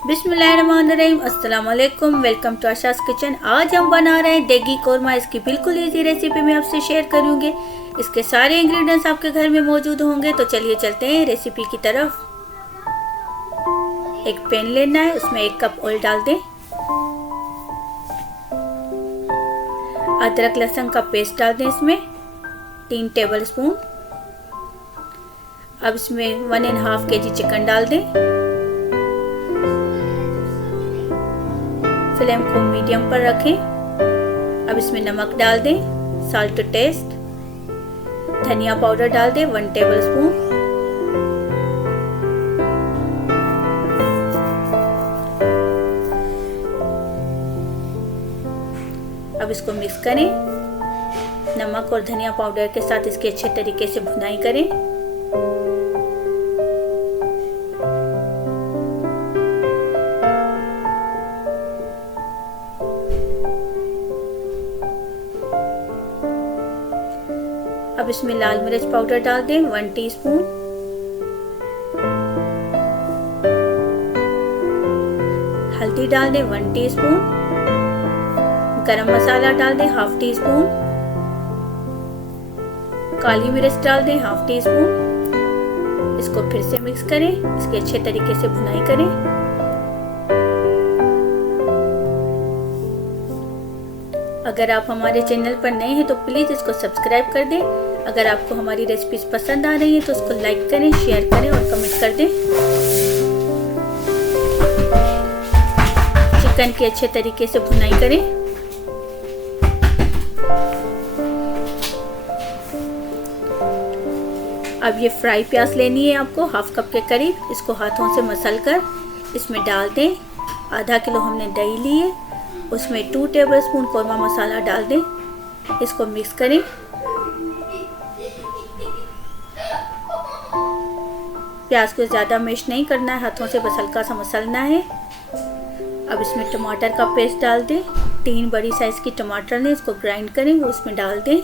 बिस्मिल्लाहिर्रहमानिर्रहीम, अस्सलाम वालेकुम। Welcome to Asha's kitchen. आज हम बना रहे हैं देगी कोरमा। इसकी बिल्कुल इजी रेसिपी मैं आपसे शेयर करूंगी। इसके सारे इंग्रेडिएंट्स आपके घर में मौजूद होंगे। तो चलिए चलते हैं रेसिपी की तरफ। एक पैन लेना है, उसमें 1 कप ऑयल डाल दें। अदरक लहसुन का पेस्ट डाल दें इसमें 3 टेबल स्पून। अब इसमें 1.5 kg चिकन डाल दें। फ्लेम को मीडियम पर रखें। अब इसमें नमक डाल दें, साल्ट टू टेस्ट। धनिया पाउडर डाल दें 1 टेबल स्पून। अब इसको मिक्स करें। नमक और धनिया पाउडर के साथ इसकी अच्छे तरीके से भुनाई करें। अब इसमें लाल मिर्च पाउडर डाल दें 1 टीस्पून। हल्दी डाल दें 1 टीस्पून। गरम मसाला डाल दें 1/2 टीस्पून। काली मिर्च डाल दें 1/2 टीस्पून। इसको फिर से मिक्स करें। इसके अच्छे तरीके से भुनाई करें। अगर आप हमारे चैनल पर नए हैं तो प्लीज़ इसको सब्सक्राइब कर दें। अगर आपको हमारी रेसिपीज पसंद आ रही है तो उसको लाइक करें, शेयर करें और कमेंट कर दें। चिकन के अच्छे तरीके से भुनाई करें। अब ये फ्राई प्याज लेनी है आपको 1/2 कप के करीब। इसको हाथों से मसल कर इसमें डाल दें। आधा किलो हमने दही ली है, उसमें 2 टेबल स्पून कोरमा मसाला डाल दें। इसको मिक्स करें। प्याज को ज़्यादा मैश नहीं करना है, हाथों से बस हल्का सा मसलना है। अब इसमें टमाटर का पेस्ट डाल दें। 3 बड़ी साइज़ की टमाटर ने इसको ग्राइंड करें, वो उसमें डाल दें।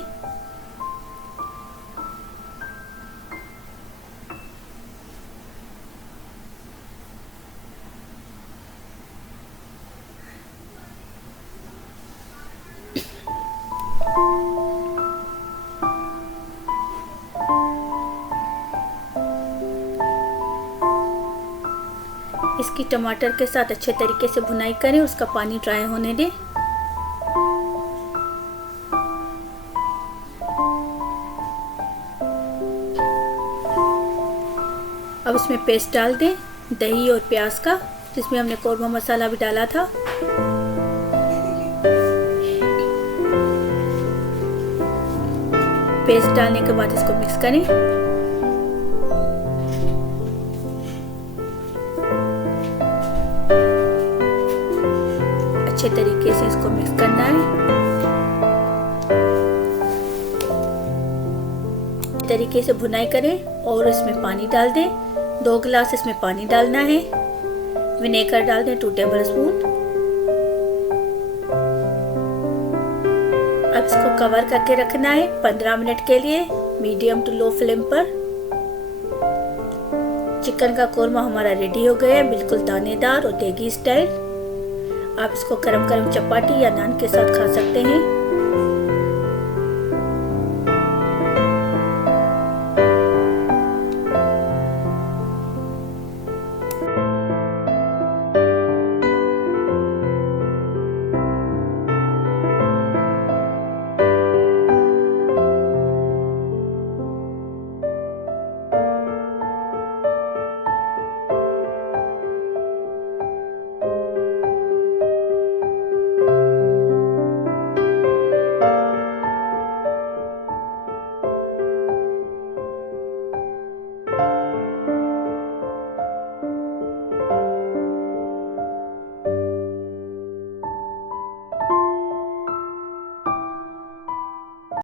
इसकी टमाटर के साथ अच्छे तरीके से भुनाई करें, उसका पानी ड्राई होने दें। अब इसमें पेस्ट डाल दें दही और प्याज का, जिसमें हमने कोरमा मसाला भी डाला था। पेस्ट डालने के बाद इसको मिक्स करें। अच्छे तरीके से इसको मिक्स करना है। तरीके से भुनाई करें और इसमें पानी डाल दें। 2 गिलास इसमें पानी डालना है। विनेगर डाल दें 2 टेबल स्पून। अब इसको कवर करके रखना है 15 मिनट के लिए मीडियम टू लो फ्लेम पर। चिकन का कोरमा हमारा रेडी हो गया है, बिल्कुल दानेदार और देगी स्टाइल। आप इसको गरम गरम चपाती या नान के साथ खा सकते हैं।